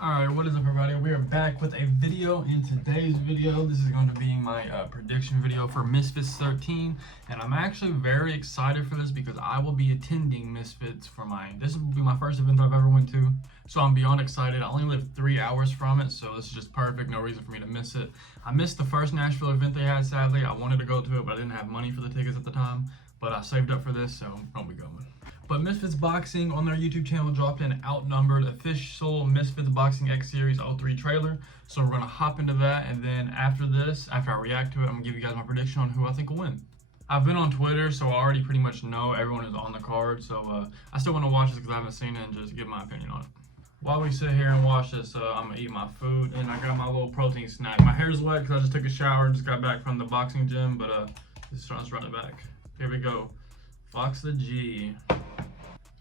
Alright, what is up everybody? We are back with a video. In today's video, this is going to be my prediction video for Misfits 13, and I'm actually very excited for this because I will be attending Misfits for this will be my first event that I've ever went to, so I'm beyond excited. I only live 3 hours from it, so this is just perfect, no reason for me to miss it. I missed the first Nashville event they had, sadly. I wanted to go to it, but I didn't have money for the tickets at the time, but I saved up for this, so I'll be going. But Misfits Boxing on their YouTube channel dropped an outnumbered official Misfits Boxing X Series 03 trailer. So we're going to hop into that, and then after I react to it, I'm going to give you guys my prediction on who I think will win. I've been on Twitter, so I already pretty much know everyone is on the card. So I still want to watch this because I haven't seen it and just give my opinion on it. While we sit here and watch this, I'm going to eat my food, and I got my little protein snack. My hair's wet because I just took a shower, just got back from the boxing gym, but let's run it back. Here we go. Fox the G.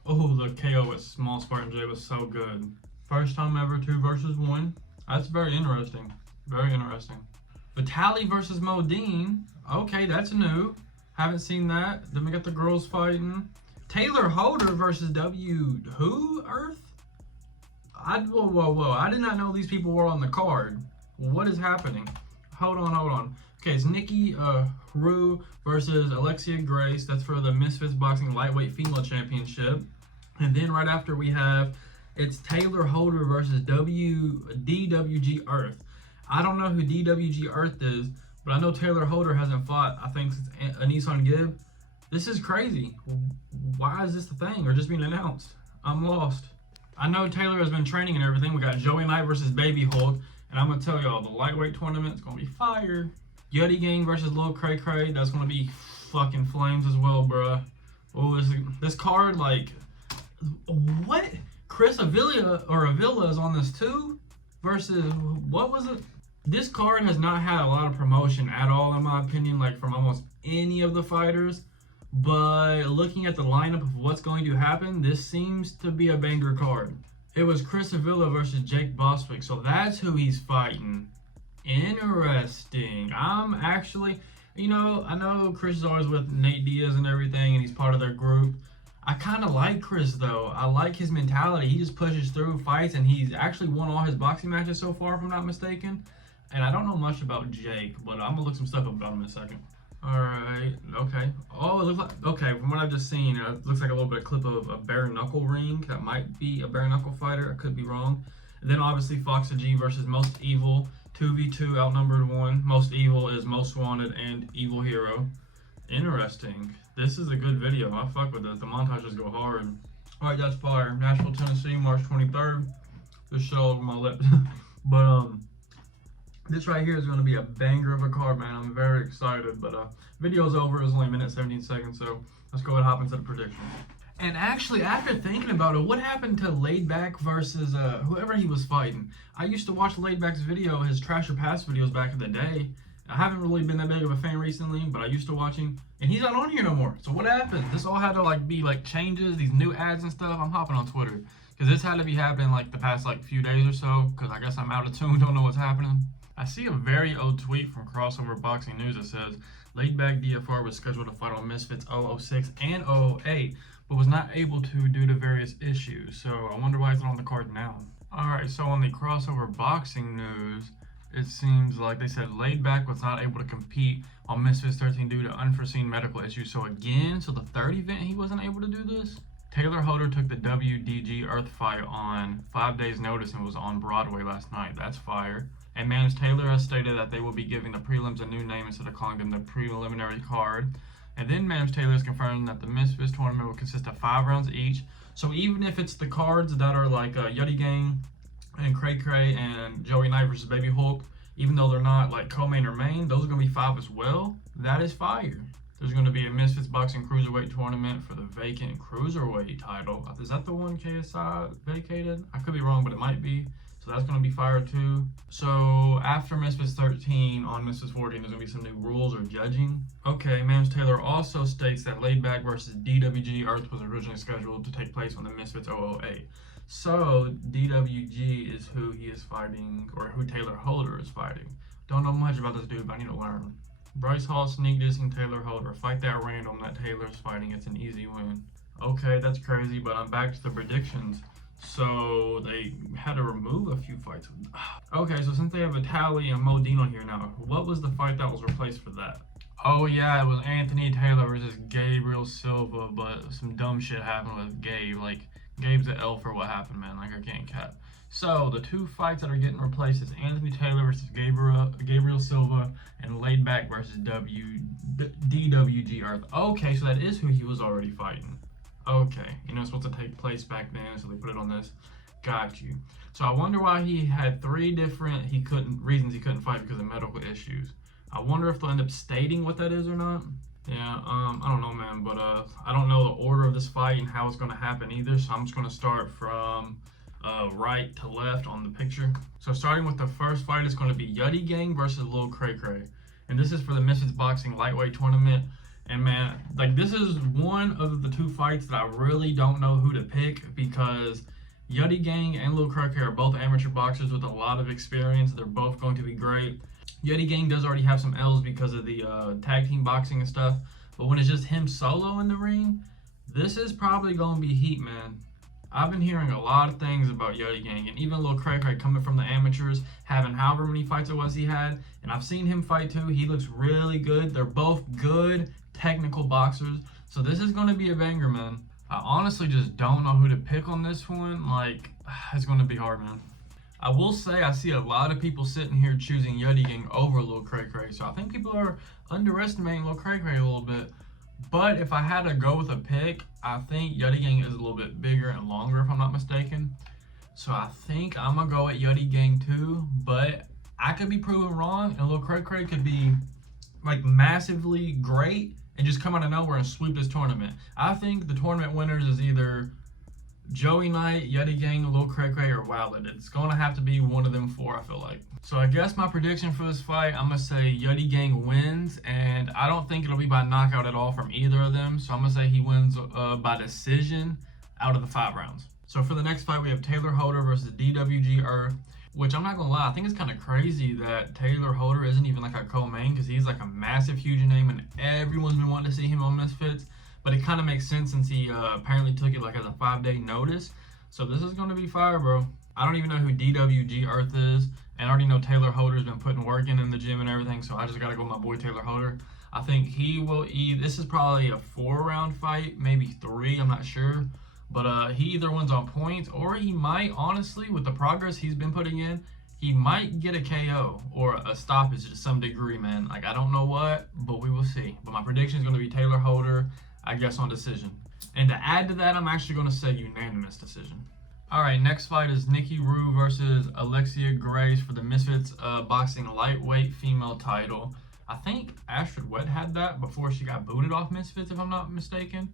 Oh, the KO with Small Spartan J was so good. First time ever 2 versus 1. That's very interesting. Very interesting. Vitali versus Modine. Okay, that's new. Haven't seen that. Then we got the girls fighting. Taylor Holder versus who? Earth? Whoa. I did not know these people were on the card. What is happening? Hold on. Okay, it's Nikki Rue versus Alexia Grace. That's for the Misfits Boxing Lightweight Female Championship. And then right after it's Taylor Holder versus DWG Earth. I don't know who DWG Earth is, but I know Taylor Holder hasn't fought, I think, since Anisan Gibb. This is crazy. Why is this the thing, or just being announced? I'm lost. I know Taylor has been training and everything. We got Joey Knight versus Baby Hulk. And I'm going to tell y'all, the lightweight tournament is going to be fire. Yuddy Gang versus Lil Cray Cray. That's going to be fucking flames as well, bruh. Oh, this card, like, what? Chris Avila is on this too? Versus, what was it? This card has not had a lot of promotion at all, in my opinion, like from almost any of the fighters. But looking at the lineup of what's going to happen, this seems to be a banger card. It was Chris Avila versus Jake Bostwick, so that's who he's fighting. Interesting. I'm actually, I know Chris is always with Nate Diaz and everything, and he's part of their group. I kind of like Chris, though. I like his mentality. He just pushes through fights, and he's actually won all his boxing matches so far, if I'm not mistaken. And I don't know much about Jake, but I'm going to look some stuff up about him in a second. Alright, okay. Oh, it looks like, okay, from what I've just seen, it looks like a little bit of clip of a bare knuckle ring. That might be a bare knuckle fighter. I could be wrong. And then obviously Fox G versus Most Evil. 2v2, outnumbered 1. Most Evil is Most Wanted and Evil Hero. Interesting. This is a good video. I fuck with this. The montages go hard. Alright, that's fire. Nashville, Tennessee, March 23rd. This shit all over my lips. But, this right here is going to be a banger of a card, man. I'm very excited. But video's over. It was only a minute 17 seconds, so let's go ahead and hop into the predictions. And actually, after thinking about it, what happened to Laidback versus whoever he was fighting? I used to watch Laidback's video, his Trash or Pass videos back in the day. I haven't really been that big of a fan recently, but I used to watch him, and he's not on here no more. So what happened? This all had to be changes, these new ads and stuff. I'm hopping on Twitter because this had to be happening the past few days or so, because I guess I'm out of tune, don't know what's happening. I see a very old tweet from Crossover Boxing News that says Laidback DFR was scheduled to fight on Misfits 006 and 008, but was not able to due to various issues. So I wonder why he's not on the card now. Alright, so on the Crossover Boxing News, it seems like they said Laidback was not able to compete on Misfits 13 due to unforeseen medical issues. So again, the third event he wasn't able to do this? Taylor Holder took the WDG Earth fight on 5 days notice and was on Broadway last night. That's fire. And Mans Taylor has stated that they will be giving the prelims a new name instead of calling them the preliminary card. And then Mans Taylor is confirming that the Misfits tournament will consist of 5 rounds each. So even if it's the cards that are Yuddy Gang and Cray Cray and Joey Knight versus Baby Hulk, even though they're not co-main or main, those are going to be 5 as well. That is fire. There's going to be a Misfits Boxing Cruiserweight tournament for the vacant Cruiserweight title. Is that the one KSI vacated? I could be wrong, but it might be. So that's going to be fire too. So after Misfits 13 on Misfits 14, there's going to be some new rules or judging. Okay, Mams Taylor also states that Laidback versus DWG Earth was originally scheduled to take place on the Misfits 008. So DWG is who he is fighting, or who Taylor Holder is fighting. Don't know much about this dude, but I need to learn. Bryce Hall sneak dissing Taylor Holder. Fight that random that Taylor's fighting. It's an easy win. Okay, that's crazy, but I'm back to the predictions. So they had to remove a few fights. Okay, so since they have Vitali and Modino here now, what was the fight that was replaced for that? Oh yeah, it was Anthony Taylor versus Gabriel Silva, but some dumb shit happened with Gabe. Like, Gabe's an L for what happened, man. Like, I can't cap. So the two fights that are getting replaced is Anthony Taylor versus Gabriel Silva and Laid Back versus DWG Earth. Okay, so that is who he was already fighting. Okay, it's supposed to take place back then, so they put it on this. Got you. So I wonder why he had three different reasons he couldn't fight because of medical issues. I wonder if they'll end up stating what that is or not. Yeah, I don't know, man, but I don't know the order of this fight and how it's gonna happen either. So I'm just gonna start from right to left on the picture. So starting with the first fight is going to be Yuddy Gang versus Lil Cray Cray, and this is for the Misfits Boxing Lightweight Tournament. And man, like, this is one of the two fights that I really don't know who to pick because Yuddy Gang and Lil Cray Cray are both amateur boxers with a lot of experience. They're both going to be great. Yuddy Gang does already have some L's because of the tag team boxing and stuff, but when it's just him solo in the ring, this is probably going to be heat, man. I've been hearing a lot of things about Yuddy Gang, and even Lil Cray Cray coming from the amateurs, having however many fights it was he had, and I've seen him fight too. He looks really good. They're both good technical boxers, so this is going to be a banger, man. I honestly just don't know who to pick on this one. Like, it's going to be hard, man. I will say I see a lot of people sitting here choosing Yuddy Gang over Lil Cray Cray, so I think people are underestimating Lil Cray Cray a little bit. But if I had to go with a pick, I think Yuddy Gang is a little bit bigger and longer, if I'm not mistaken. So I think I'm going to go at Yuddy Gang too, but I could be proven wrong, and Lil Cray Cray could be, like, massively great and just come out of nowhere and sweep this tournament. I think the tournament winners is either Joey Knight, Yuddy Gang, Lil Cray Cray, or Wallet. It's going to have to be one of them four, I feel like. So I guess my prediction for this fight, I'm going to say Yuddy Gang wins, and I don't think it'll be by knockout at all from either of them. So I'm going to say he wins by decision out of the 5 rounds. So for the next fight, we have Taylor Holder versus DWG Earth, which I'm not going to lie, I think it's kind of crazy that Taylor Holder isn't even like a co-main because he's like a massive, huge name, and everyone's been wanting to see him on Misfits. But it kind of makes sense since he apparently took it like as a 5-day notice. So this is going to be fire, bro. I don't even know who DWG Earth is. And I already know Taylor Holder's been putting work in the gym and everything. So I just got to go with my boy Taylor Holder. I think he will this is probably a 4-round fight, maybe 3. I'm not sure. But he either wins on points or he might, honestly, with the progress he's been putting in, he might get a KO or a stoppage to some degree, man. Like, I don't know what, but we will see. But my prediction is going to be Taylor Holder, I guess, on decision. And to add to that, I'm actually going to say unanimous decision. All right, next fight is Nikki Rue versus Alexia Grace for the Misfits Boxing Lightweight Female title. I think Astrid Wett had that before she got booted off Misfits, if I'm not mistaken.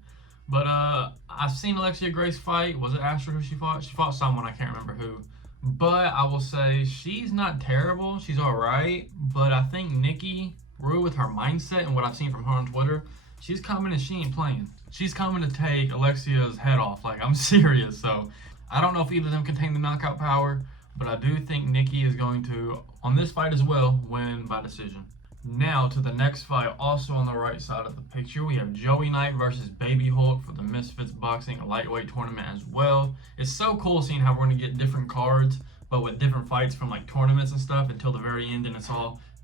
But I've seen Alexia Grace fight. Was it Astrid who she fought? She fought someone, I can't remember who. But I will say she's not terrible. She's all right. But I think Nikki Rue, with her mindset and what I've seen from her on Twitter, she's coming and she ain't playing. She's coming to take Alexia's head off. Like, I'm serious. So I don't know if either of them contain the knockout power, but I do think Nikki is going to, on this fight as well, win by decision. Now to the next fight, also on the right side of the picture, we have Joey Knight versus Baby Hulk for the Misfits Boxing Lightweight Tournament as well. It's so cool seeing how we're going to get different cards, but with different fights from like tournaments and stuff until the very end, and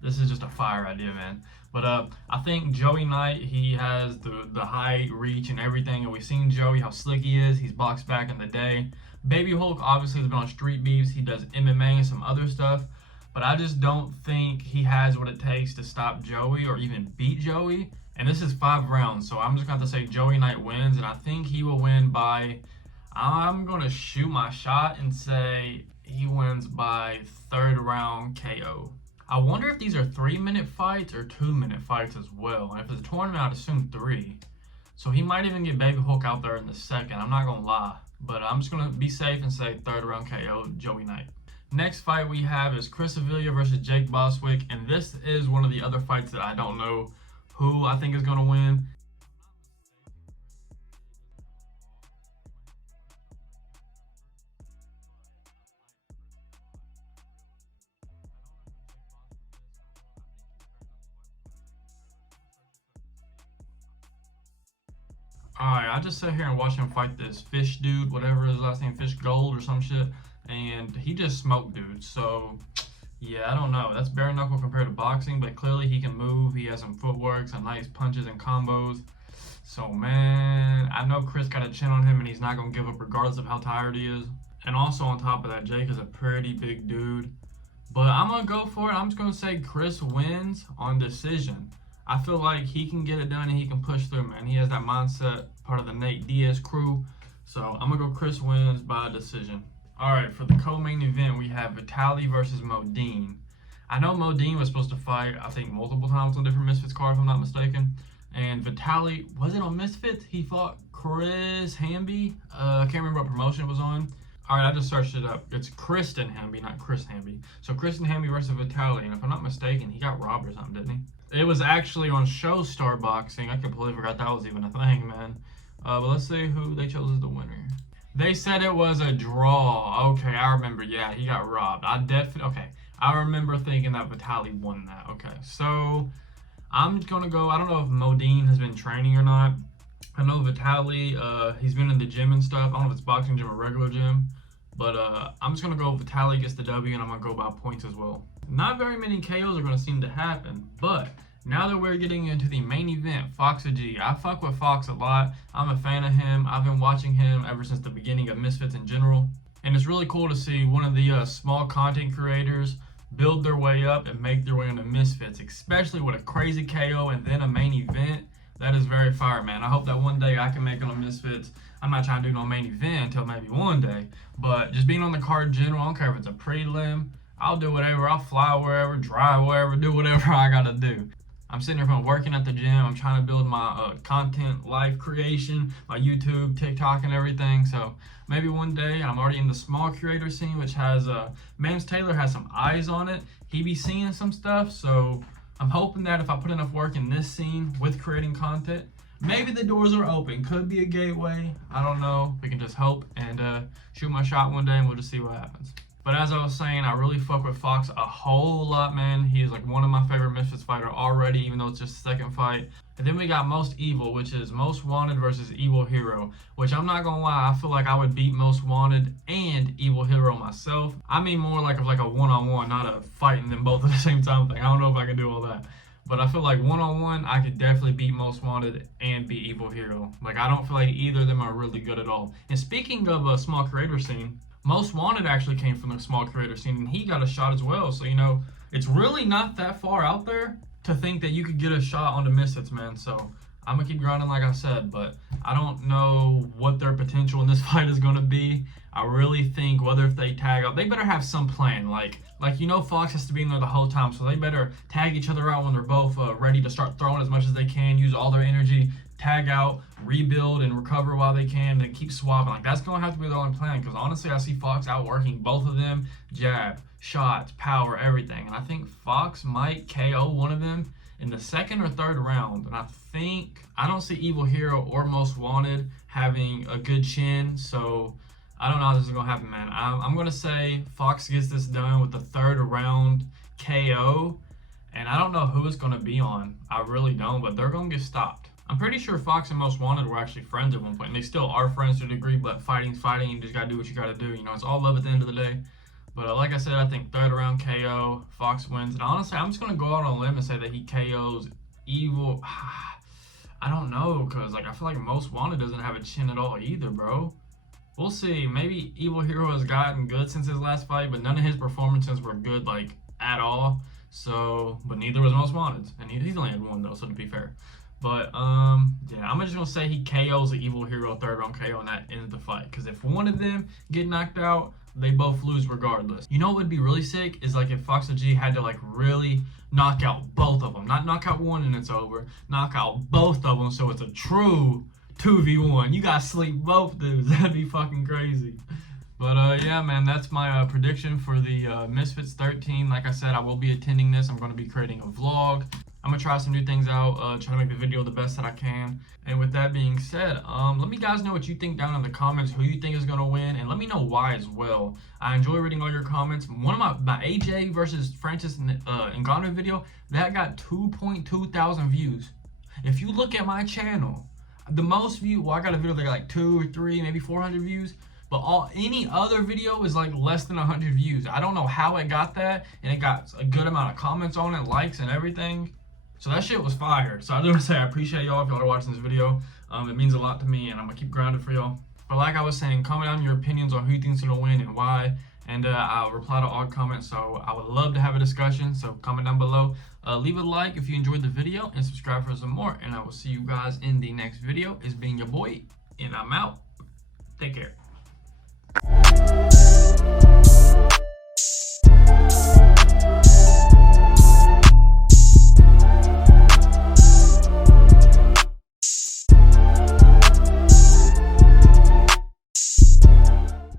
this is just a fire idea, man. But I think Joey Knight, he has the high reach and everything, and we've seen Joey, how slick he is. He's boxed back in the day. Baby Hulk obviously has been on Street Beefs. He does MMA and some other stuff. But I just don't think he has what it takes to stop Joey or even beat Joey. And this is 5 rounds, so I'm just going to say Joey Knight wins. And I think he will win by, I'm going to shoot my shot and say he wins by 3rd round KO. I wonder if these are 3-minute fights or 2-minute fights as well. And if it's a tournament, I'd assume 3. So he might even get Baby Hulk out there in the second. I'm not going to lie. But I'm just going to be safe and say 3rd round KO, Joey Knight. Next fight we have is Chris Avila versus Jake Boswick, and this is one of the other fights that I don't know who I think is going to win. Alright, I just sat here and watched him fight this Fish dude, whatever his last name, Fish Gold or some shit, and he just smoked dude. So, yeah, I don't know. That's bare knuckle compared to boxing, but clearly he can move. He has some footwork, some nice punches and combos. So, man, I know Chris got a chin on him, and he's not going to give up regardless of how tired he is. And also on top of that, Jake is a pretty big dude. But I'm going to go for it. I'm just going to say Chris wins on decision. I feel like he can get it done and he can push through, man. He has that mindset, part of the Nate Diaz crew. So I'm going to go Chris wins by decision. All right, for the co-main event, we have Vitaly versus Modine. I know Modine was supposed to fight, I think, multiple times on different Misfits cards, if I'm not mistaken. And Vitaly, was it on Misfits? He fought Chris Hamby. I can't remember what promotion it was on. All right, I just searched it up. It's Kristen Hamby, not Chris Hamby. So Kristen Hamby versus Vitaly, and if I'm not mistaken, he got robbed or something, didn't he? It was actually on Showstar Boxing. I completely forgot that was even a thing, man. But let's see who they chose as the winner. They said it was a draw. Okay, I remember. Yeah, he got robbed. Okay, I remember thinking that Vitaly won that. Okay, so I'm just gonna go. I don't know if Modine has been training or not. I know Vitaly, he's been in the gym and stuff. I don't know if it's boxing gym or regular gym. But I'm just going to go Vitaly gets the W, and I'm going to go by points as well. Not very many KOs are going to seem to happen. But now that we're getting into the main event, Fox G. I fuck with Fox a lot. I'm a fan of him. I've been watching him ever since the beginning of Misfits in general. And it's really cool to see one of the small content creators build their way up and make their way into Misfits, especially with a crazy KO and then a main event. That is very fire, man. I hope that one day I can make it on Misfits. I'm not trying to do no main event until maybe one day, but just being on the card in general, I don't care if it's a prelim, I'll do whatever. I'll fly wherever, drive wherever, do whatever I gotta do. I'm sitting here from working at the gym. I'm trying to build my content, life creation, my YouTube, TikTok, and everything. So maybe one day, I'm already in the small creator scene, which has, Mans Taylor has some eyes on it. He be seeing some stuff, so I'm hoping that if I put enough work in this scene with creating content, maybe the doors are open. Could be a gateway. I don't know. We can just hope and shoot my shot one day, and we'll just see what happens. But as I was saying, I really fuck with Fox a whole lot, man. He is like one of my favorite Misfits fighter already, even though it's just the second fight. And then we got Most Evil, which is Most Wanted versus Evil Hero, which I'm not gonna lie, I feel like I would beat Most Wanted and Evil Hero myself. I mean more like of like a one-on-one, not a fighting them both at the same time thing. I don't know if I can do all that. But I feel like one-on-one, I could definitely beat Most Wanted and beat Evil Hero. Like, I don't feel like either of them are really good at all. And speaking of a small creator scene, Most Wanted actually came from the small creator scene, and he got a shot as well. So, you know, it's really not that far out there to think that you could get a shot on the Misfits, man. So, I'm going to keep grinding like I said, but I don't know what their potential in this fight is going to be. I really think whether if they tag out, they better have some plan. Like you know, Fox has to be in there the whole time, so they better tag each other out when they're both ready to start throwing as much as they can, use all their energy, tag out, rebuild, and recover while they can, and keep swapping. Like, that's going to have to be their only plan, because honestly, I see Fox outworking both of them, jab, shots, power, everything. And I think Fox might KO one of them in the second or third round. And I don't see Evil Hero or Most Wanted having a good chin, so I don't know how this is going to happen, man. I'm going to say Fox gets this done with the third round KO, and I don't know who it's going to be on. I really don't, but they're going to get stopped. I'm pretty sure Fox and Most Wanted were actually friends at one point, and they still are friends to a degree, but fighting's fighting. You just got to do what you got to do. You know, it's all love at the end of the day. But like I said, I think third round KO, Fox wins. And honestly, I'm just going to go out on a limb and say that he KOs Evil. I don't know, because like I feel like Most Wanted doesn't have a chin at all either, bro. We'll see. Maybe Evil Hero has gotten good since his last fight, but none of his performances were good, like, at all. So, but neither was Most Wanted. And he's only had one, though, so to be fair. But, yeah, I'm just going to say he KOs the Evil Hero third round KO, and that ends the fight. Because if one of them get knocked out, they both lose regardless. You know what would be really sick is like if Fox G had to like really knock out both of them. Not knock out one and it's over. Knock out both of them so it's a true 2v1. You gotta sleep both dudes. That'd be fucking crazy. But yeah, man, that's my prediction for the Misfits 13. Like I said, I will be attending this. I'm going to be creating a vlog. I'm going to try some new things out, try to make the video the best that I can. And with that being said, let me guys know what you think down in the comments, who you think is going to win, and let me know why as well. I enjoy reading all your comments. One of my AJ versus Francis Ngannou video, that got 2.2 thousand views. If you look at my channel, the most view, well, I got a video that got like 2 or 3, maybe 400 views. But any other video is like less than 100 views. I don't know how it got that, and it got a good amount of comments on it, likes and everything. So that shit was fire. So I just want to say I appreciate y'all if y'all are watching this video. It means a lot to me, and I'm gonna keep grinding for y'all. But like I was saying, comment down your opinions on who you think's gonna win and why, and I'll reply to all comments. So I would love to have a discussion. So comment down below. Leave a like if you enjoyed the video, and subscribe for some more. And I will see you guys in the next video. It's been your boy, and I'm out. Take care.